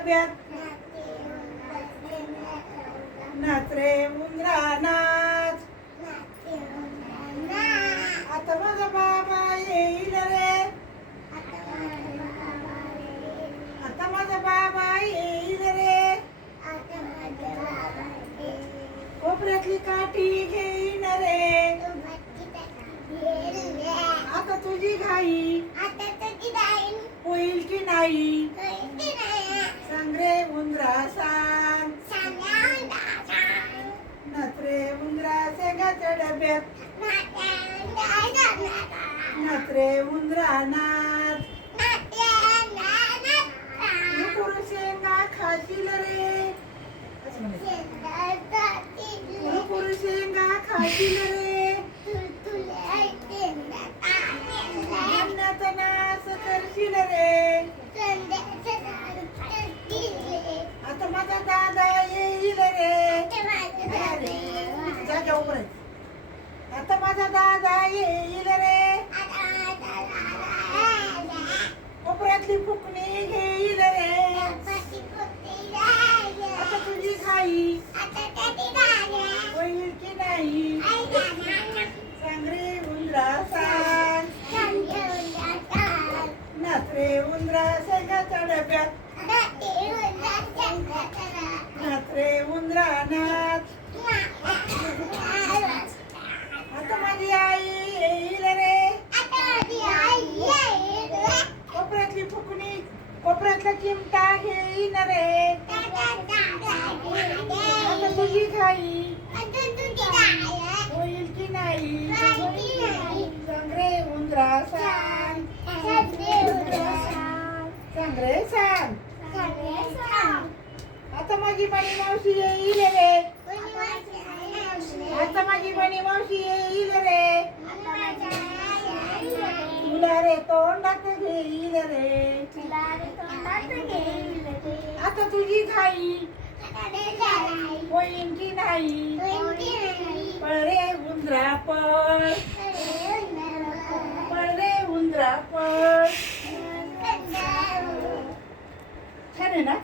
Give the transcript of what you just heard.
डब्यात? नाच रे उंदरा नाच. आता माझा बाबा येईल रे. आता माझा बाबा येईल रे. कोपऱ्यातली काठी घेईन रे. आता तुझी घाई होईल की नाही? डब्यात. नत्रे रे उंदरा शेंगा खाशील रे? असं शेंगा खाशील रे? माझा दादा येईल रे कोपऱ्यातली फुकणी घेईल रे आता तुझी खाई होईल की नाही सांग रे उंदरा सांग नाच रे उंदरा शेंगाच्या डब्यात नाच रे उंदरा नाच आता माझी आई येईल रे. कोपऱ्यातली फुकणी कोपऱ्यातला चिमटा घेईन रे. आता तुझी घाई. होईल की नाही? सांग. रे उंदरा सांग. सांग. रे सांग. आता माझी बनी मावशी येईल रे. आता माझी बनी मावशी येईल रे तुला रे तोंडात घेईल रे मुलगी तुझी घाई होईल नाही. पळ उंदरा पळ. पळ उंदरा पळ. छान आहे ना?